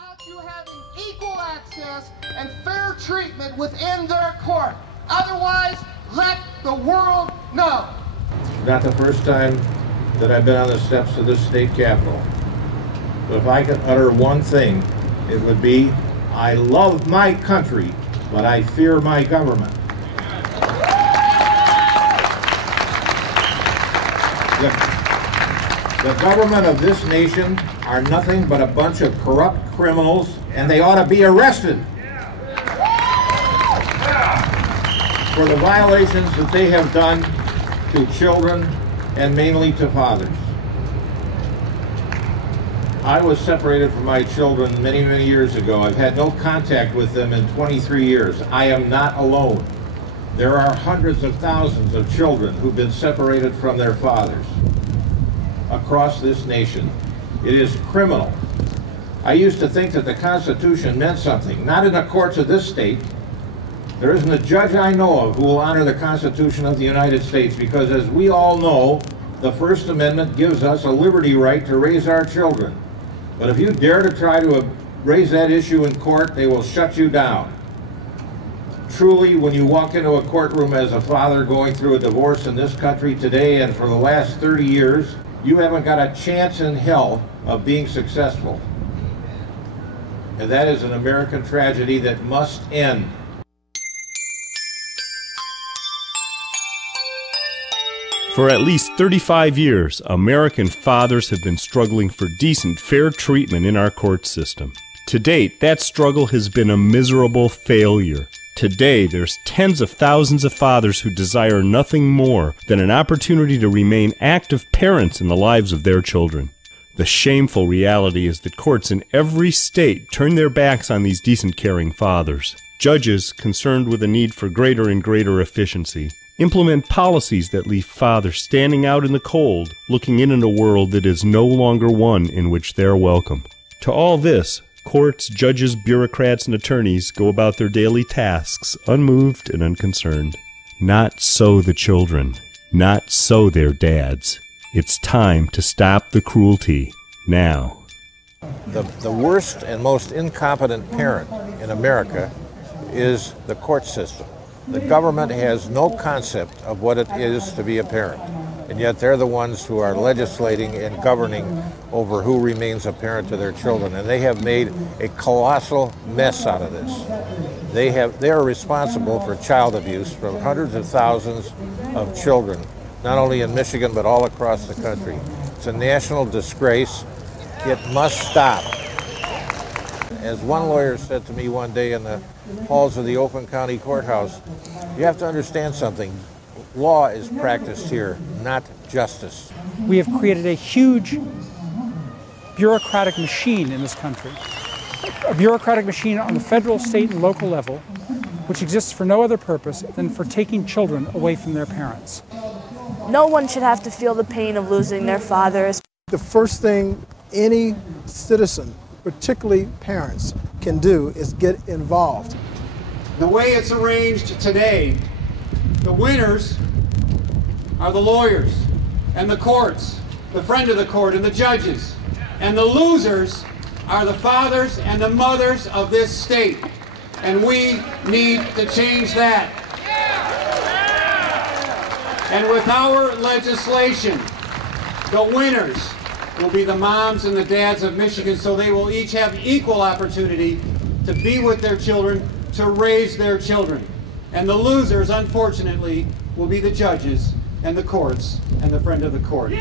without you having equal access and fair treatment within their court. Otherwise, let the world know. Not the first time that I've been on the steps of this state capitol. But if I could utter one thing, it would be, I love my country, but I fear my government. The government of this nation are nothing but a bunch of corrupt criminals, and they ought to be arrested for the violations that they have done to children and mainly to fathers. I was separated from my children many, many years ago. I've had no contact with them in 23 years. I am not alone. There are hundreds of thousands of children who've been separated from their fathers across this nation. It is criminal. I used to think that the Constitution meant something, not in the courts of this state. There isn't a judge I know of who will honor the Constitution of the United States, because as we all know, the First Amendment gives us a liberty right to raise our children. But if you dare to try to raise that issue in court, they will shut you down. Truly, when you walk into a courtroom as a father going through a divorce in this country today and for the last 30 years, you haven't got a chance in hell of being successful. And that is an American tragedy that must end. For at least 35 years, American fathers have been struggling for decent, fair treatment in our court system. To date, that struggle has been a miserable failure. Today, there's tens of thousands of fathers who desire nothing more than an opportunity to remain active parents in the lives of their children. The shameful reality is that courts in every state turn their backs on these decent, caring fathers. Judges, concerned with the need for greater and greater efficiency, implement policies that leave fathers standing out in the cold, looking in a world that is no longer one in which they're welcome. To all this, courts, judges, bureaucrats, and attorneys go about their daily tasks unmoved and unconcerned. Not so the children. Not so their dads. It's time to stop the cruelty now. The worst and most incompetent parent in America is the court system. The government has no concept of what it is to be a parent, and yet they're the ones who are legislating and governing over who remains a parent to their children, and they have made a colossal mess out of this. They are responsible for child abuse from hundreds of thousands of children, not only in Michigan but all across the country. It's a national disgrace. It must stop. As one lawyer said to me one day in the halls of the Oakland County Courthouse, you have to understand something. Law is practiced here, not justice. We have created a huge bureaucratic machine in this country. A bureaucratic machine on the federal, state, and local level, which exists for no other purpose than for taking children away from their parents. No one should have to feel the pain of losing their fathers. The first thing any citizen, particularly parents, can do is get involved. The way it's arranged today, the winners are the lawyers and the courts, the friend of the court and the judges. And the losers are the fathers and the mothers of this state. And we need to change that. And with our legislation, the winners will be the moms and the dads of Michigan, so they will each have equal opportunity to be with their children, to raise their children. And the losers, unfortunately, will be the judges and the courts and the friend of the court.